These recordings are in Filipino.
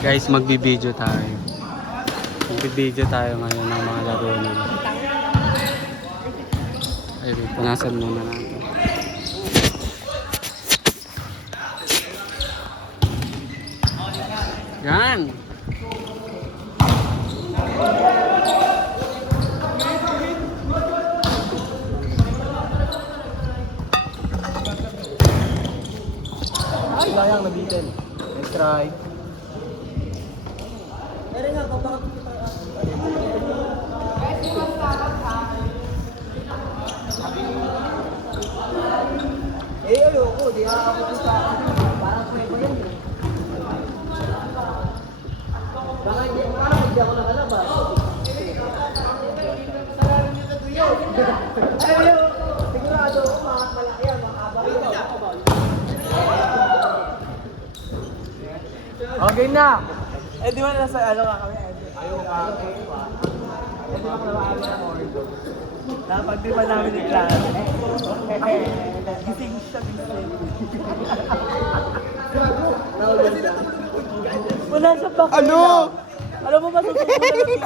Guys, magbibideo tayo. Magbibideo tayo ngayon ng mga laro nila. Ay, wait, punasan muna natin. Yan! Ay, sayang nabitin. Let's try. Pero nga, bakit kita ayoko, di ako sa parang pwede yan. Baka hindi ako nakalabas. Ayaw, sigurado ako malaki yan, makaba yun. Okay na! Eh di ba nasa ano ka kami? Ayaw ka. Eh di ba kami ng ordo? Dapat di ba namin yung klase? Gising siya, gising. Wala siya pa. Ano? Alam mo ba susukulan ng hindi?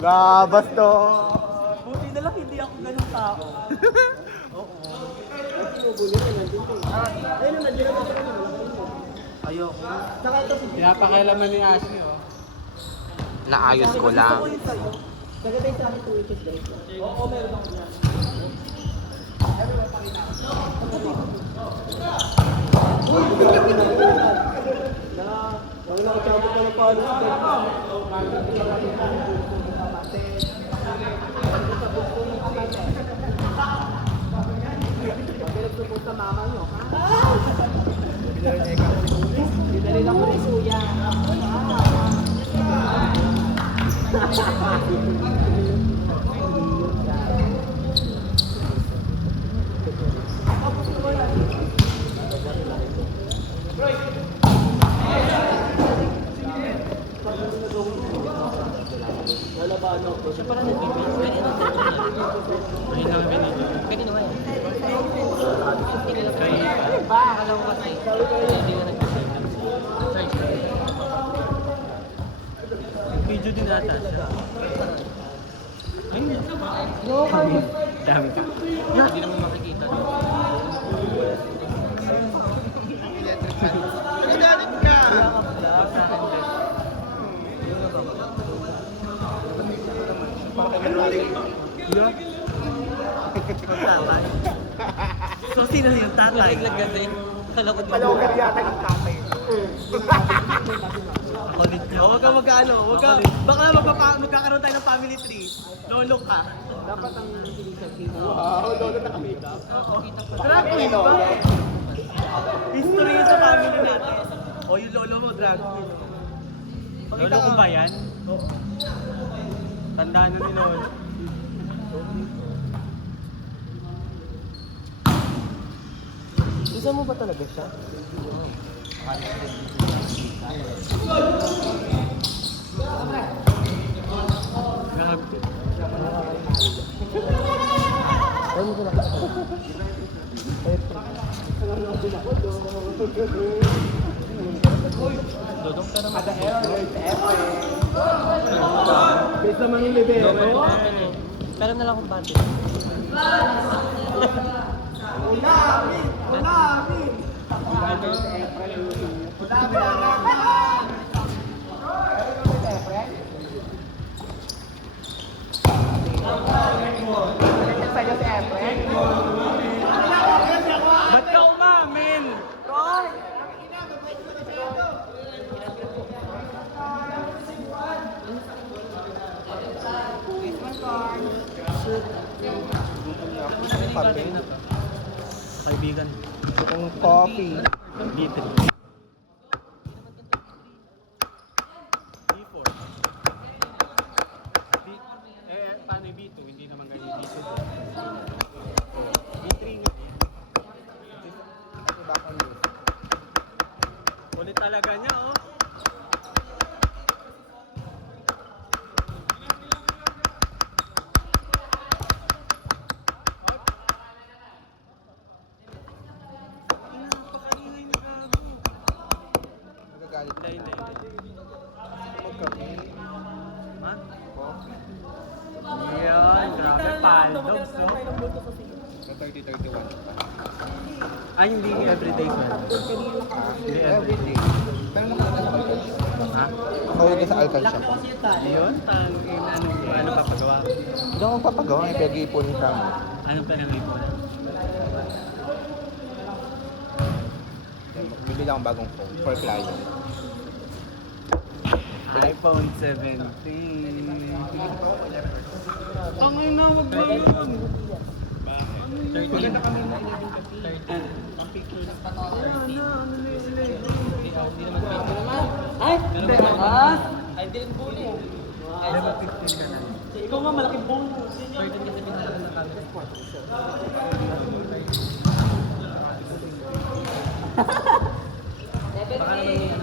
Labas to. Buti na lang hindi ako ganun tao. Oo. Ayoko. Pinapakailaman ni Ashley, oh. Naayos ko lang. Nagatay sa akin 2 inches guys. Oo, meron ako yan. Wala ka champo pa ng palo. Pagkilagtupos sa mama nyo, ha? Bidali lang ko ni Suya. Siya pala nag-ibig. Ayun lang kami dito. Pwede naman. Ba, alam mo kasi. Hindi na nag-ibig. Video din ata siya. Ayun. Dami ka. Hindi naman makikita. Nagalit ka! So, sino yung tatay? Kalokot yata yung tatay. Ako dito. Huwag ka mag-ano. Baka magkakaroon tayo ng family tree. Lolo ka. Dapat ang sinisag dito. Wow, lolo na kami. Drag queen ba? History sa family natin. O yung lolo mo, drag queen. Lolo ko ba yan? Oo. Tandaan na ni Lolo. Isa mo ba talaga siya? Grabe. Ano mo sila? Dodong ka naman. Base naman yung bebe. Pero na lang kung bati. Ba't ka umamin? Kaibigan. Ang coffee. B3. B4. Paano yung B2? Hindi naman ganyan B2. B3 nga. Ulit talaga niya, oh. Magagalit ka Hindi, na. hindi. Magkape. Ha? Coffee. Yan, grabe, paldogs, no? Sa 30-31 pa. Ay, hindi everyday ko. Hindi everyday. Everyday. Pero nakakalaman ka. Ha? Nakauwi ka sa alcal shop. Yun, ano papagawa ko? Hindi ako magpapagawa. May pag-iipon ka mo. Ano pa nang ipon? Bili lang akong bagong phone for client. iPhone 17. Ang ina, wag ba yun? 13. na kami na 11 Ang picture ng Ay! Hindi! Ay, di rin bully. Level 15 ka na. Ikaw nga, malaking bull. Baka naman yung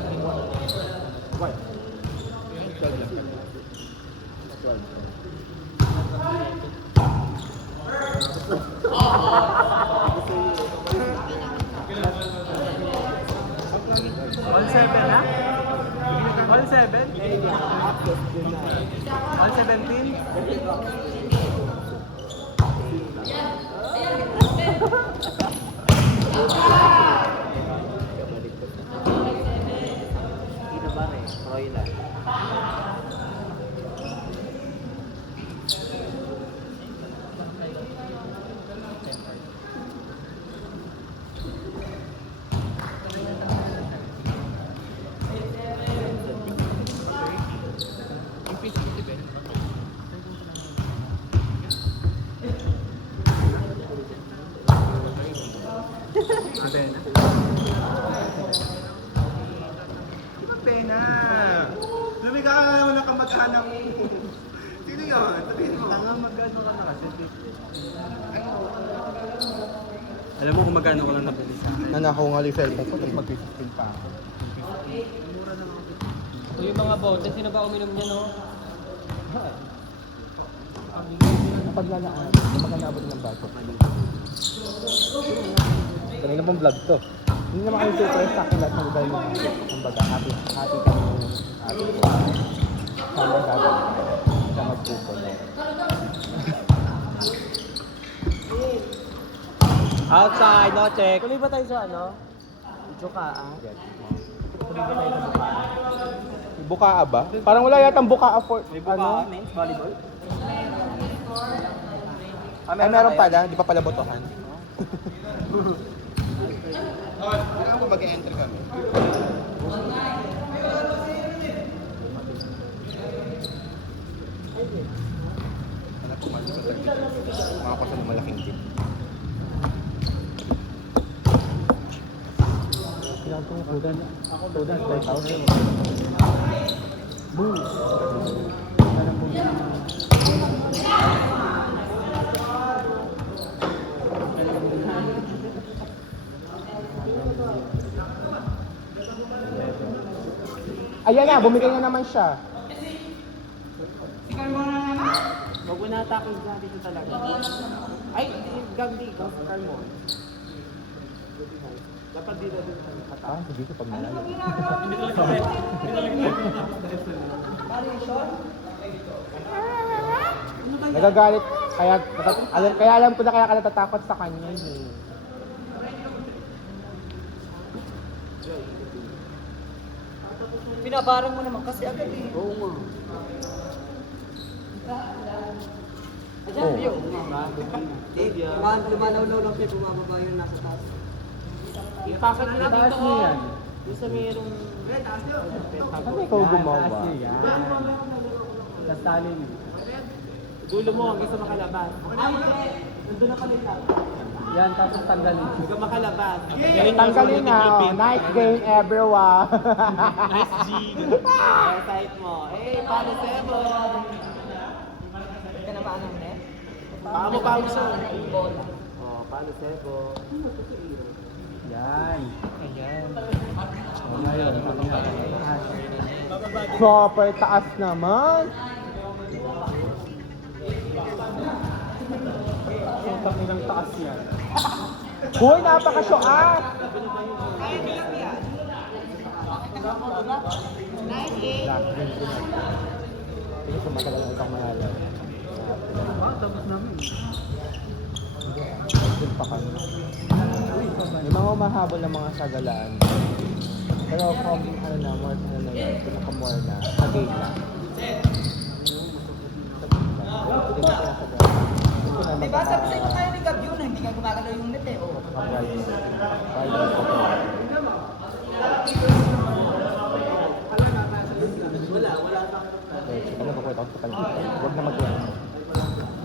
What? 12 lang kami. 12. 17 na? All 7? All 17? Ina ba rin? Roy lang. Pena. Di ba pena? Lumika ka naman ng kamag-anak. Sino yun? Sabihin mo. Tanga magkano ka na kasi. Alam mo kung magkano ko lang nabili sa akin. Nanakaw nga yung cellphone ko, tapos mag-15 pa ako. Ito yung mga bote, sino ba uminom niya, no? Paglalaan, hindi magkanaabot ng bago. Kanina pong vlog to. Hindi naman kayo surprise sa akin lahat ng lugar mo. Kumbaga, happy kami ng ate ko. Sana gagawin sa magpupol. Outside, no check. Tuloy ba tayo sa ano? Joka, Get mo. Tuloy ba tayo sa buka? May bukaa ba? Parang wala yatang bukaa for May buka, ano? men's volleyball? Ay, meron pala, di pa pala botohan. Kailangan ko mag-enter kami. Hanap ko man sa 30. Mga ko sa malaking tip. Ilan ko Rodan? Ako Rodan, 5,000. Boom! Parang boom. Ayan na, bumigay na naman siya. Huwag mo na-attack yung dyan dito talaga. Ay, gandi, Carl mo. Dapat dito din sa kata. Ah, hindi ko pag malayo. Nagagalit. Kaya alam ko na kaya ka natatakot sa kanya eh. Pinabarang mo naman kasi agad eh. Oo nga. Ayan, yun. Lumalaw-law lang siya, bumababa yun nasa taas. Ipasag mo na Taas dito, niya oh. yan. Yung sa mayroong... Ano ikaw gumawa? Taas niya yan. Tapos tali niya. Dulo mo hanggang sa makalabas. Nandun na kami lang. Yan, tapos tanggalin. Hanggang makalabas. Tanggalin na. Oh. Nice game everyone. Nice G. Side mo. Eh, paano sebo? Ka na ba ng net? Paano siya? Oh, paano sebo? Yan. Ayan. O ngayon, Super taas naman. ang takinang taas yan. Hoy, napaka-shock ah. Blackpink din ako. Hindi ko matagal na itong manalo. Tapos namin. Still pa kami. May mga umahabol ng mga sagalaan. Pero kung ano na, more ano na yun, pinaka-more na, pag-game na. Diba sabi sa inyo tayo ni Gab yun, hindi ka gumagalaw yung net eh. Oh. Ano ba kwento sa kanila? Huwag na mag-yan.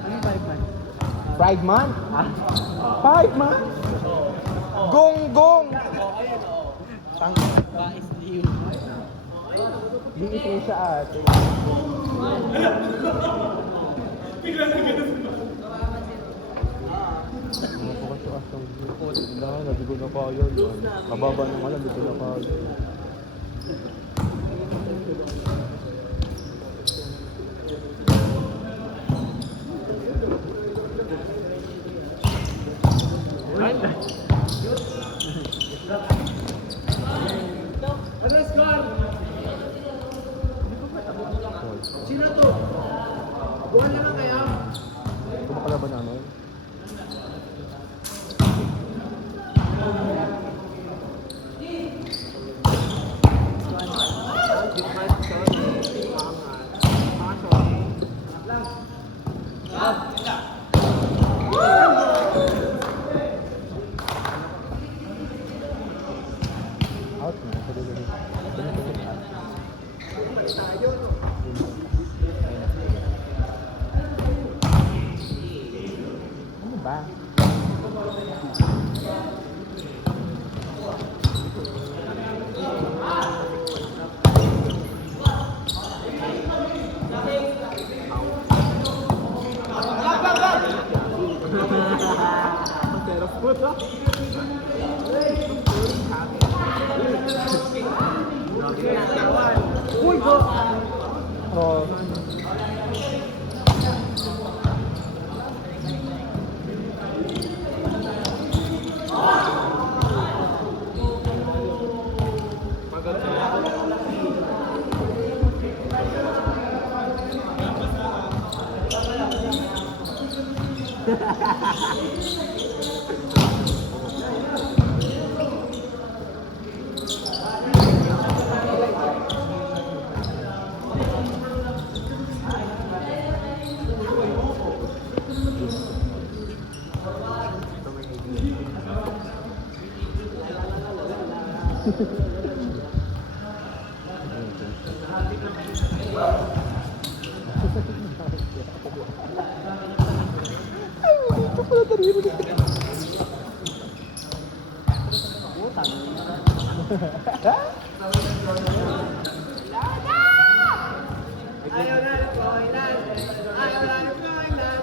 Ano yung 5 man? Pride Month? 5 months? Gong! Tang. Bais liw. Liit rin siya ate. Mga pukas-pukas ng bukod. Hindi ko na kaya yun. Mababa ng alam, hindi ko na kaya. Sino to? Buwan naman kaya? Kumakalaban namin. Out na. Ano ba? Oh. Ayaw na ng koilan. Ayaw na ng koilan.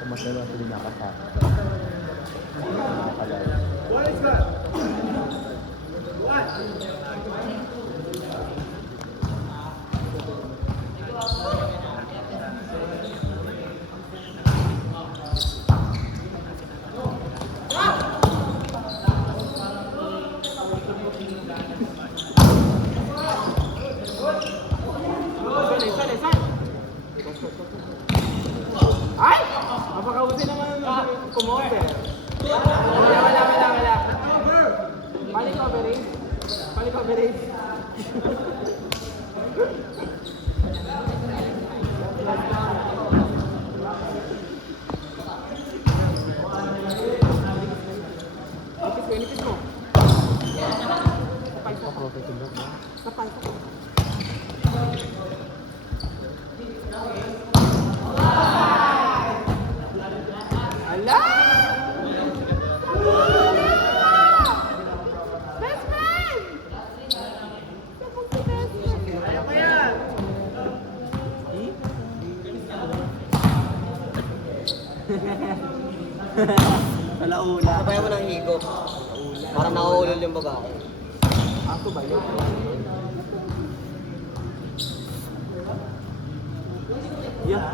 Kumasala sila nakasama. What is that? What? Ay! Napakabuti naman kumote. Wala. Pali coverage. Pali coverage. Nipis mo. Sapay ko. Ala! Best friend! Kaya pa yan! Alauna. Sabayan mo ng higop. Parang nakahulol yung babae. Ako ba yun? Yeah.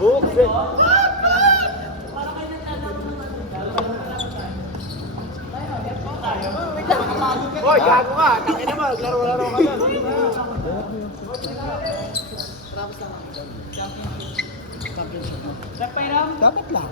Buksit! Hoy, gago ka! Takin na mo, laro-laro ka lang. Dapat lang.